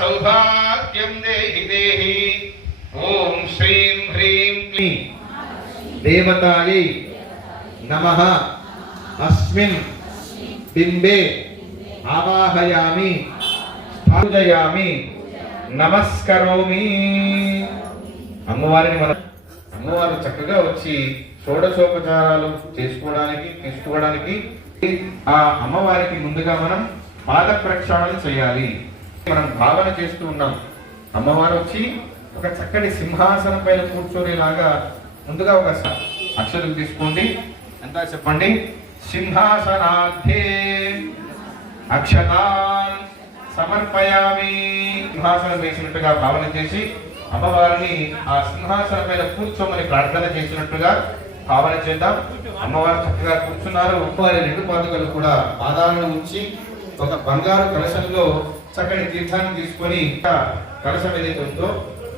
సౌభాగ్యం దేహి దేహి. ఓం శ్రీం హ్రీం క్లీం దేవతాయై నమః. అస్మిన్ బింబే ఆవాహయామి పూజయామి నమస్కరోమి. అమ్మవారు చక్కగా వచ్చి షోడశోపచారాలు చేసుకోవడానికి తీసుకోవడానికి ఆ అమ్మవారికి ముందుగా మనం పాద ప్రక్షాళన చేయాలి. మనం భావన చేస్తూ ఉన్నాం. అమ్మవారు వచ్చి ఒక చక్కటి సింహాసనం పైన కూర్చొనేలాగా ముందుగా ఒక అక్షరం తీసుకోండి. అంతా చెప్పండి. సింహాసనార్థే అక్షతాన్ సమర్పయామి. సింహాసనం వేసినట్టుగా భావన చేసి అమ్మవారిని ఆ సింహాసనం పైన కూర్చోమని ప్రార్థన చేసినట్టుగా భావన చేద్దాం. అమ్మవారు చక్కగా కూర్చున్నారు. అమ్మవారి రెండు పాదుకలు కూడా పాదాలను ఉంచి ఒక బంగారు కలశంలో చక్కటి తీర్థాన్ని తీసుకొని కలశం ఏదైతే ఉందో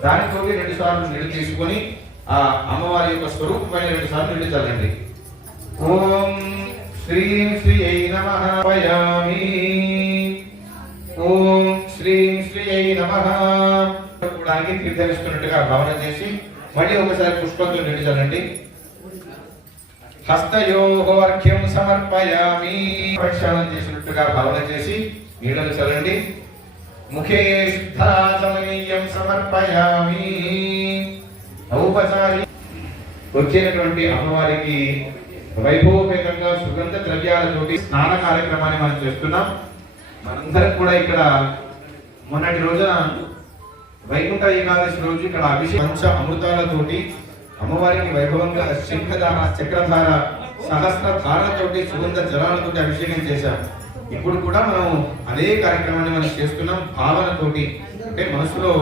దానితో 2 సార్లు నీళ్లు తీసుకొని ఆ అమ్మవారి యొక్క స్వరూపమైన 2 సార్లు నీళ్లు చల్లండి. ఓం శ్రీం శ్రీయై నమః పయామి. ఓం శ్రీం శ్రీయై నమః కూడా తీర్థమిస్తున్నట్టుగా భావన చేసి మళ్ళీ ఒకసారి పుష్పంతో నీళ్లు చల్లండి. హస్తయోః అర్ఘ్యం సమర్పయామి. ప్రక్షాళన చేసినట్టుగా భావన చేసి నీళ్లను చల్లండి. ముఖే శుద్ధాచమనీయం సమర్పయామి. ఔపచారి వచ్చేటువంటి అమ్మవారికి వైభవపేతంగా సుగంధ ద్రవ్యాలతోటి స్నాన కార్యక్రమాన్ని మనం చేస్తున్నాం. మనందరం కూడా ఇక్కడ మొన్నటి రోజున వైకుంఠ ఏకాదశి రోజు ఇక్కడ అభిషేకం పంచ అమృతాలతోటి అమ్మవారికి వైభవంగా శంఖధార, చక్రధార, సహస్ర ధారలతోటి సుగంధ జలాలతోటి అభిషేకం చేశాం. ఇప్పుడు కూడా మనం అదే కార్యక్రమాన్ని మనం చేస్తున్నాం భావనతోటి. అంటే మనసులో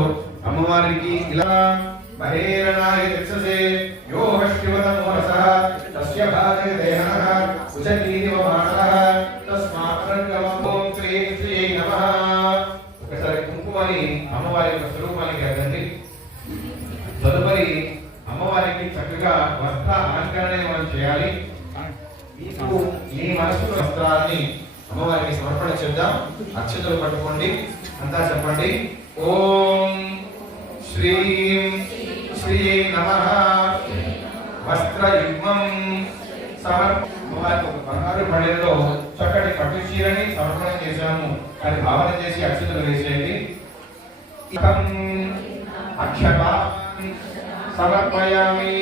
అమ్మవారికి ఇలా ఒకసారి కుంకుమని అమ్మవారి యొక్క స్వరూపానికి అదండి. తదుపరి అమ్మవారికి చక్కగా వస్త్ర అలంకరణ మనం చేయాలి. మీ మనసులో వస్త్రాన్ని అమ్మవారికి సమర్పణ చేద్దాం. అక్షతలు పట్టుకోండి. అంతా చెప్పండి. ఓం శ్రీం శ్రీయై నమః వస్త్రయుగ్మం అమ్మవారికి ఒక బంగారు బడెలో చక్కటి పట్టు చీరని సమర్పణ చేశాము అని భావన చేసి అక్షతలు వేసేయండి. అక్షత సమర్పయామి.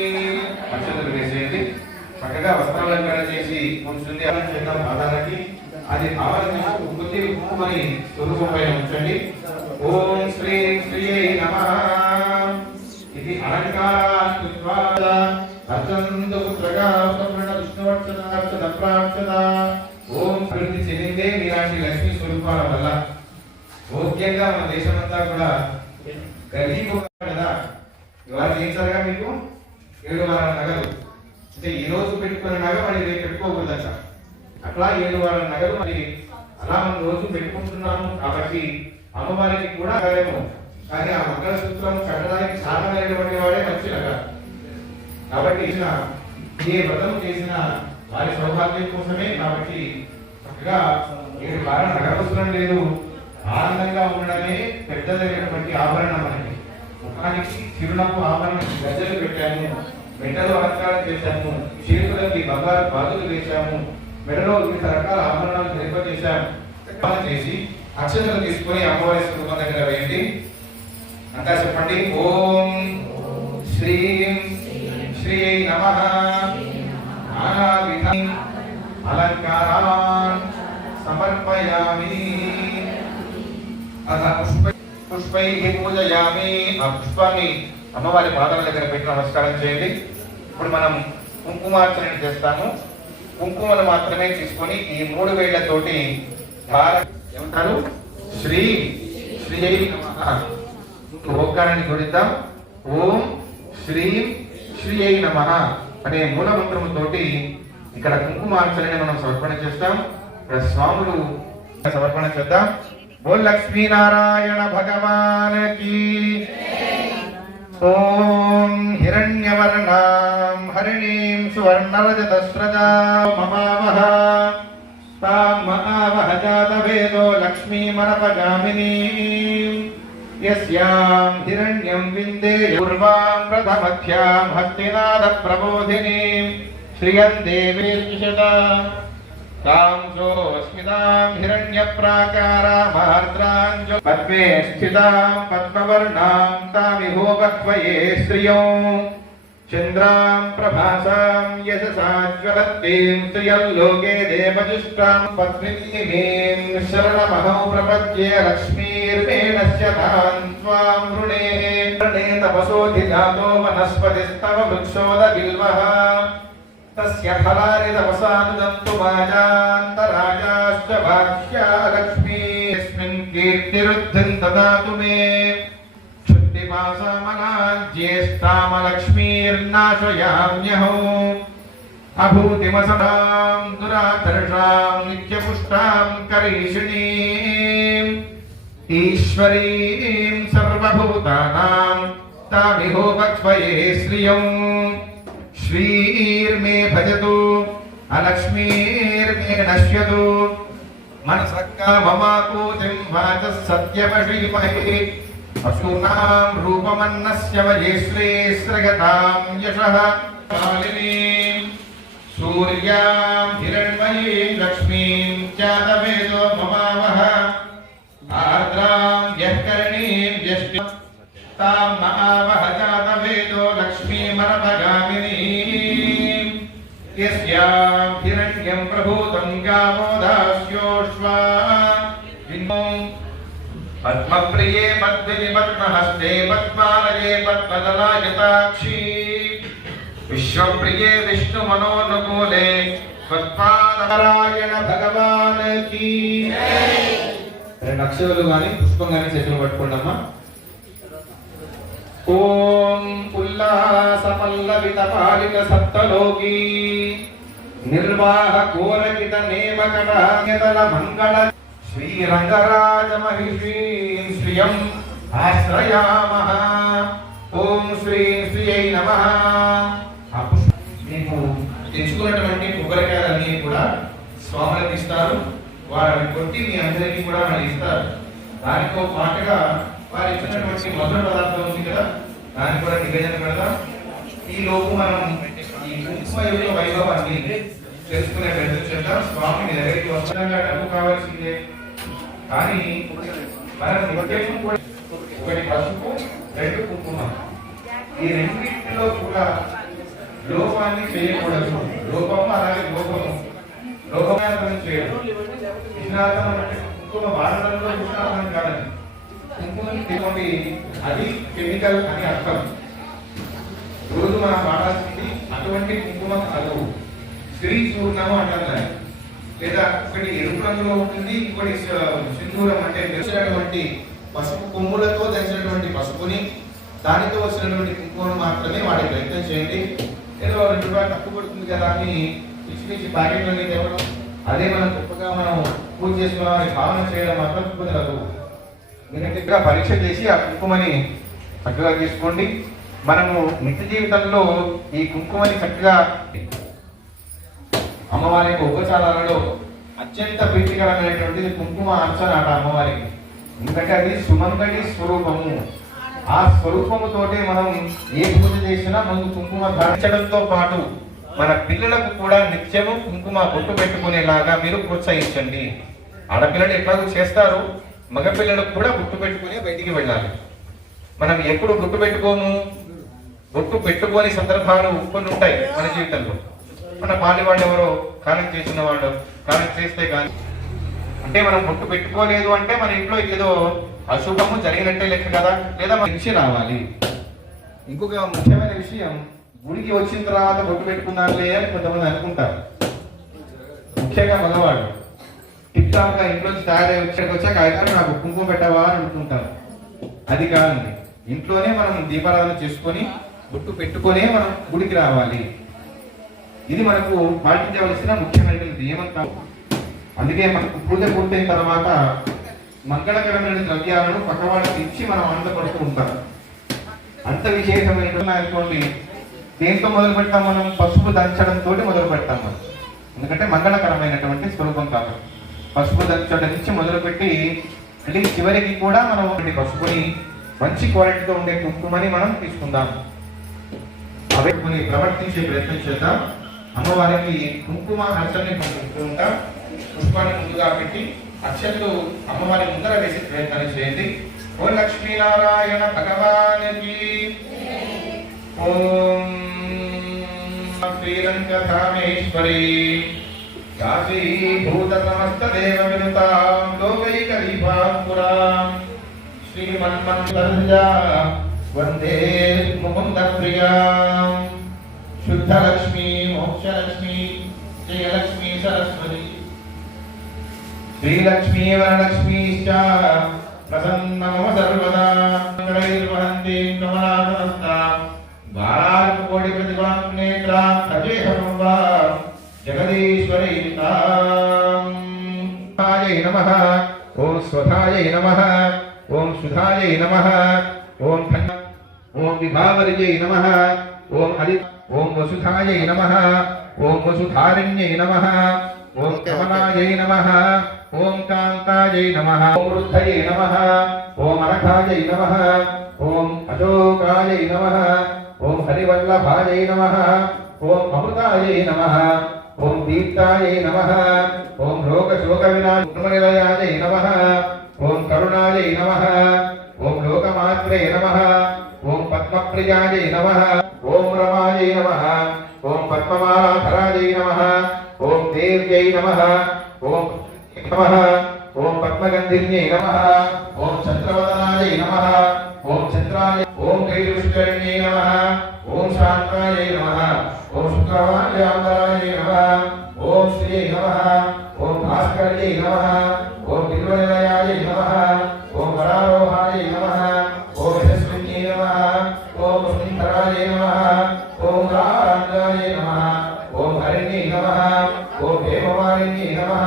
అక్షతలు వేసేయండి. చక్కగా వస్త్రాలంకరణ చేసి ఉంచుతుంది. చేద్దాం పాదాలకి. అది భావన బుద్ధి ఉప్పుమని స్వరూపం పైన ఉంచండి. ఓం శ్రీం శ్రీయై నమః. ఇది ఓం ప్రవృత్తి చెందిందే మీలాంటి లక్ష్మీ స్వరూపాల వల్ల. భోగ్యంగా మన దేశమంతా కూడా గర్వీపోతారు కదా. ఇవాళ చేయించారుగా మీకు 7 వారాల నగలు. అంటే ఈ రోజు పెట్టుకున్న నగ మరి రేపు పెట్టుకోకూడదట. అట్లా 7 వారాల నగలు మరి అలా మనం రోజు పెట్టుకుంటున్నాము. కాబట్టి అమ్మవారికి కూడా కానీ ఆ మంగళసూత్రం కట్టడానికి సాధనమైనటువంటి వాడే మంచి నగ. కాబట్టి ఏ వ్రతం చేసిన వారి సౌభాగ్యం కోసమే. కాబట్టి చక్కగా 7 వారాల నగవసరం లేదు. ఆనందంగా ఉండడమే పెద్దదైనటువంటి ఆభరణం. మనకి ముఖానికి చిరునవ్వు ఆభరణం గజ్జలు పెట్టాము, మెడలో అలంకారం చేశాము, చేతులకి బంగారు బాదులు వేశాము, మెడలో వివిధ రకాల ఆభరణాలు ధరింపజేశాము. చేసి అక్షతలు తీసుకొని అమ్మవారి స్వరూపం దగ్గర వేయండి. అంతా చెప్పండి. ఓం శ్రీం శ్రీయై నమః నానావిధ అలంకారాన్ సమర్పయామి. పుష్పైః పూజయామి. ఆ పుష్పాన్ని అమ్మవారి పాదాల దగ్గర పెట్టి నమస్కారం చేయండి. ఇప్పుడు మనం కుంకుమార్చన చేస్తాము. కుంకుమను మాత్రమే తీసుకొని ఈ 3 వేళ్లతోటి ఏమంటారు శ్రీ శ్రీయై నమః ఓంకారాన్ని జోడిద్దాం. ఓం శ్రీం శ్రీయై నమః అనే మూల మంత్రముతోటి ఇక్కడ కుంకుమార్చనని మనం సమర్పణ చేస్తాం. ఇక్కడ స్వాములు సమర్పణ చేద్దాం. బోల్ లక్ష్మీ నారాయణ భగవాన్ కి. ఓం హిరణ్యవర్ణాం హరిణీం సువర్ణరజతస్రజాం మమావహ తాం మహావహ జాతవేదో లక్ష్మీమనపగామినీం यस्यां हिरण्यं विन्देय पूर्वां प्रथमध्यां हस्तिनाद प्रबोधिनीं श्रियं देवीर्विशदा तां जोऽस्मितां हिरण्यप्राकारामार्द्रां पद्मे स्थितां पद्मवर्णां तामिहो बह्वये श्रियो चन्द्रां प्रभासां यशसाज्वलत्तीं श्रियल्लोके देवजुष्टां पद्मिनीं शरणमहं प्रपद्ये लक्ष्मीर्मेणस्य तां त्वां वृणे तपसोऽधिजातो वनस्पतिस्तव वृक्षोदबिल्वः तस्य फलानि तपसानुदन्तु वाजान्तराजाश्च वाक्या लक्ष्मीस्मिन् कीर्तिरुद्धिं ददातु मे ज्येष्ठामलक्ष्मीर्नाशयाम्यहो अभूतिमसदां दुराधर्षां नित्यपुष्टां करीषिणीम् ईश्वरीं सर्वभूतानां तामिहो वक्ष्वये श्रियं श्रीर्मे भजतु अलक्ष्मीर्मे नश्यतु मनसक्का ममाकूतिं वाचः सत्यवशीमहि अशूनां रूपमन्नस्य वयेश्रे श्रयतां यशः कालिनीं सूर्यां हिरण्मयीं लक्ष्मीं जातवेदो ममावह आर्द्रां यःकर्णीं यष्टिं तां महावह जातवेदो लक्ष्मीमरभगामिनीं यस्यां हिरण्यं प्रभूतं गावो दास्योऽश्वा पद्मप्रिये पद्मिनि पद्महस्ते पद्मालये पद्मदलायताक्षी विश्वप्रिये विष्णुमनोनुकूले पद्मानारायण भगवान की రెండు అక్షరాలు కానీ పుష్పం కానీ చేతులు పట్టుకోండమ్మా. ఓం ఉల్లాస పల్లవిత పాలిత సప్తలోకి నిర్వాహ కోరకిత నేమకటల మంగళ శ్రీరంగరాజ మహిషీం శ్రియం ఆశ్రయామః. ఓం శ్రీ శ్రీయై నమః. మీకు తెచ్చుకున్నటువంటి కొబ్బరికాయలన్నీ కూడా స్వాములకు ఇస్తారు. వారిని కొట్టి మీ అందరికీ కూడా వాళ్ళు ఇస్తారు. దానితో పాటుగా వారు ఇచ్చినటువంటి మధుర పదార్థం ఉంది కదా, దాన్ని కూడా నివేదన పెడతాం. ఈ లోపు మనం ఈ కుంకుమ యొక్క వైభవాన్ని తెలుసుకునే ప్రయత్నం చేద్దాం. స్వామి మీ దగ్గరికి వస్తుండగా డబ్బు కావాల్సిందే, కానీ మన నిత్యం కూడా ఒకటి పసుపు, రెండు కుంకుమ, ఈ రెండింటిలో కూడా లోపాన్ని చేయకూడదు. లోపము అలాగే లోపము లోపం చేయడం. కృష్ణార్థం అంటే కుంకుమ వాడడంలో కృష్ణార్థం కాదండి. కుంకుమని తీసుకోండి, అది కెమికల్ అని అర్థం. రోజు మనం వాడాల్సింది అటువంటి కుంకుమ కాదు, స్త్రీ చూర్ణము అంటారు. లేదా ఒకటి ఎరుపు రంగులో ఉంటుంది, ఇంకోటి సింధూరం అంటే తెలిసినటువంటి పసుపు కొమ్ములతో తెలిసినటువంటి పసుపుని, దానితో వచ్చినటువంటి కుంకుమను మాత్రమే వాడే ప్రయత్నం చేయండి. ఏదో ₹2 తక్కువ పడుతుంది కదా అని పిచ్చి పిచ్చి ప్యాకెట్లని తేవడం, అదే మనం గొప్పగా మనం పూజ చేసుకున్నామని భావన చేయడం మాత్రం కుదరదు. ఎందుకంటే పరీక్ష చేసి ఆ కుంకుమని చక్కగా తీసుకోండి. మనము నిత్య జీవితంలో ఈ కుంకుమని చక్కగా అమ్మవారి యొక్క ఉపచారాలలో అత్యంత ప్రీతికరమైనటువంటిది కుంకుమ అర్చన అట అమ్మవారికి. ఎందుకంటే అది సుమంగళి స్వరూపము. ఆ స్వరూపముతోటే మనం ఏ పూజ చేసినా మనకు కుంకుమ ధరించడంతో పాటు మన పిల్లలకు కూడా నిత్యము కుంకుమ బొట్టు పెట్టుకునేలాగా మీరు ప్రోత్సహించండి. ఆడపిల్లలు ఎట్లాగో చేస్తారు, మగపిల్లలకు కూడా బొట్టు పెట్టుకుని బయటికి వెళ్ళాలి. మనం ఎప్పుడు బొట్టు పెట్టుకోము, బొట్టు పెట్టుకోని సందర్భాలు కొన్ని ఉంటాయి మన జీవితంలో. మన పాలి వాళ్ళు ఎవరో కాలం చేసిన వాళ్ళు కాలం చేస్తే కానీ అంటే మనం బొట్టు పెట్టుకోలేదు అంటే మన ఇంట్లో ఏదో అశుభము జరిగినట్టే లెక్క కదా, లేదా మన విషయం రావాలి. ఇంకొక ముఖ్యమైన విషయం, గుడికి వచ్చిన తర్వాత బొట్టు పెట్టుకున్నారులే అని కొంతమంది అనుకుంటారు. ముఖ్యంగా మగవాడు టిప్టాప్గా ఇంట్లోంచి తయారై వచ్చాక అయితే నాకు కుంకుమ పెట్టవా అని అనుకుంటారు. అది కాదండి, ఇంట్లోనే మనం దీపారాధన చేసుకొని బొట్టు పెట్టుకునే మనం గుడికి రావాలి. ఇది మనకు పాటించవలసిన ముఖ్యమైన నియమం. అందుకే మనకు పూజ పూర్తయిన తర్వాత మంగళకరమైన ద్రవ్యాలను పక్కవాళ్ళకి ఇచ్చి మనం ఆనందపడుతూ ఉంటాం. అంత విశేషమైన అనుకోండి, దేంతో మొదలు పెడతాం మనం? పసుపు దంచడంతో మొదలు పెడతాం మనం. ఎందుకంటే మంగళకరమైనటువంటి స్వరూపం కాబట్టి పసుపు దంచడం నుంచి మొదలుపెట్టి మళ్ళీ చివరికి కూడా మనం పసుపుని మంచి క్వాలిటీతో ఉండే కుంకుమని మనం తీసుకుందాం. అవే కొన్ని ప్రవర్తించే ప్రయత్నం చేద్దాం. అమ్మవారికి కుంకుమ అర్చనని పంపిస్తూ ఉంటాం. పుష్పాన్ని ముందుగా పెట్టి అక్షంతలు అమ్మవారి ముందర వేసే ప్రయత్నాన్ని చేయండి. ఓ లక్ష్మీనారాయణ భగవానికి ఓం శ్రీరంగధామేశ్వరి కాశీభూత సమస్త దేవ వినుతాం లోకైకదీపాం పురాం శ్రీమన్మంతర్జా వందే ముకుంద ప్రియాం శుద్ధలక్ష్మీ మోక్షలక్ష్మీ జయలక్ష్మీ సరస్వతి శ్రీలక్ష్మీ వరలక్ష్మీశ్చ ప్రసన్న మమ సర్వదా మంగళైర్వహంతి కమలాసనస్తాం బాలార్కోటి ప్రతిభాం నేత్రాం సజేహమువా జగదీశ్వరీ తాం హాయై నమః ఓం స్వధాయై నమః ఓం సుధాయై నమః ఓం ఓం విభావర్యై నమః ఓం హరి ఓం వసుధాయై నమః ఓం వసుధారిణ్యై నమః ఓం కమలాయై నమః ఓం కాంతాయై నమః ఓం వృద్ధయై నమః ఓం అరకాయై నమః ఓం అశోకాయై నమః ఓం హరివల్లభాయై నమః ఓం అమృతాయై నమః ఓం దీప్తాయై నమః ఓం లోకశోక వినాశనిలయాయై నమః ఓం కరుణాయై నమః ఓం లోకమాత్రే నమః ఓం పద్మప్రియాయై నమః ఓం రమాయై నమః ఓం పద్మమాలాధరాయై నమః ఓం దేవ్యై నమః ఓం నమః ఓం పద్మగంధిన్యై నమః ఓం చంద్రవదనాయై నమః ఓం చంద్రాయ ఓం కైదుష్కరిణ్యై నమః ఓం శాంతాయై నమః ఓం శుక్రవాణ్యాంబరాయై నమః ఓం శ్రీయై నమః ఓం భాస్కర్యై నమః ఓం బిల్వనిలయాయై నమః ఓం వరారోహాయై నమః ఓం యశస్విన్యై నమః ఓం వసుంధరాయై నమః ఓం రారాంగాయై నమః ఓం హరిణ్యై నమః ఓం హేమవారిణ్యై నమః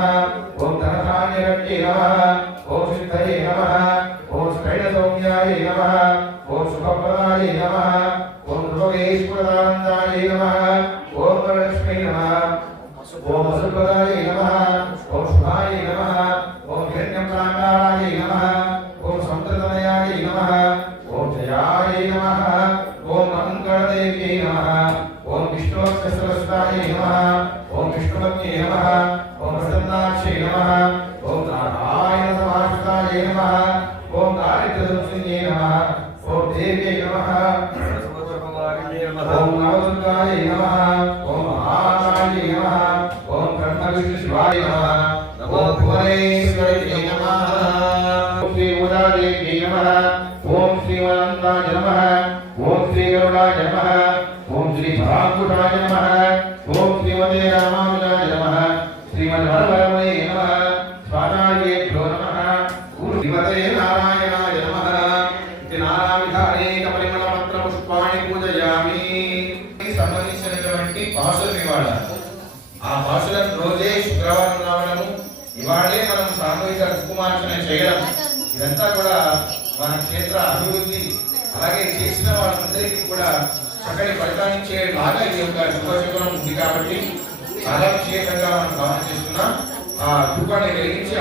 ఓం ధనధాన్యరట్యై నమః ఓం సిద్ధయై నమః ఓం స్థైర్యసౌమ్యాయై నమః ఓం శుభప్రదాయై నమః ఓం ధ్రువవేశ్వరానందాయై నమః ఓం వరలక్ష్మీ నమః ఓం వసుప్రదాయై నమః ఓం శుభాయై నమః ఓం హిరణ్యప్రాకారాయై నమః ఓం సంతతనయాయై నమః ఓం జయాయై నమః ఓం మంగళదేవ్యై నమః ఓం విష్ణోత్సరస్వతాయై నమః ఓం విష్ణుపత్న్యై నమః ఓం ప్రసన్నాక్షై నమః ఓం నారాయణ సమాశ్రితాయై నమః ఓం దారిద్ర్యదర్శిన్యై నమః ఓం దేవ్యై నమః ఓం నవదుర్గాయై నమః ఓం మహాకాళ్యై నమః ఓం బ్రహ్మవిష్ణు శివాయ నమః ఓం భువనేశ్వరీ నమః ఓం శ్రీ ఉదాదేవ్యై నమః ఓం శ్రీ అనంతాయ నమః ఓం శ్రీ గరుడాయ నమః ఓం శ్రీ భాంకుటాయ నమః ఓం శ్రీమతే రామానుజాయ నమః శ్రీమద్వరవరమయే నమః స్వాచార్యేభ్యో నమః గురు శ్రీమతే నారాయణాయ నమః ఇది నానావిధానేక పరిమళపత్ర పుష్పాణి పూజయామి. సంబంధించినటువంటి భాషలు ఇవాళ ఆ భాషలను రోజే శుక్రవారం రావడము, ఇవాళే మనం సామూహిక కుంకుమార్చన చేయడం, ఇదంతా కూడా మన క్షేత్ర అభివృద్ధి, అలాగే చేసిన వాళ్ళందరికీ కూడా చక్కటి ఫలితాన్నిచ్చేలాగా ఈ యొక్క శుభశకునం ఉంది కాబట్టి చాలా విశేషంగా మనం భావన చేస్తున్నాం. ఆ ధూపాన్ని వెలిగించి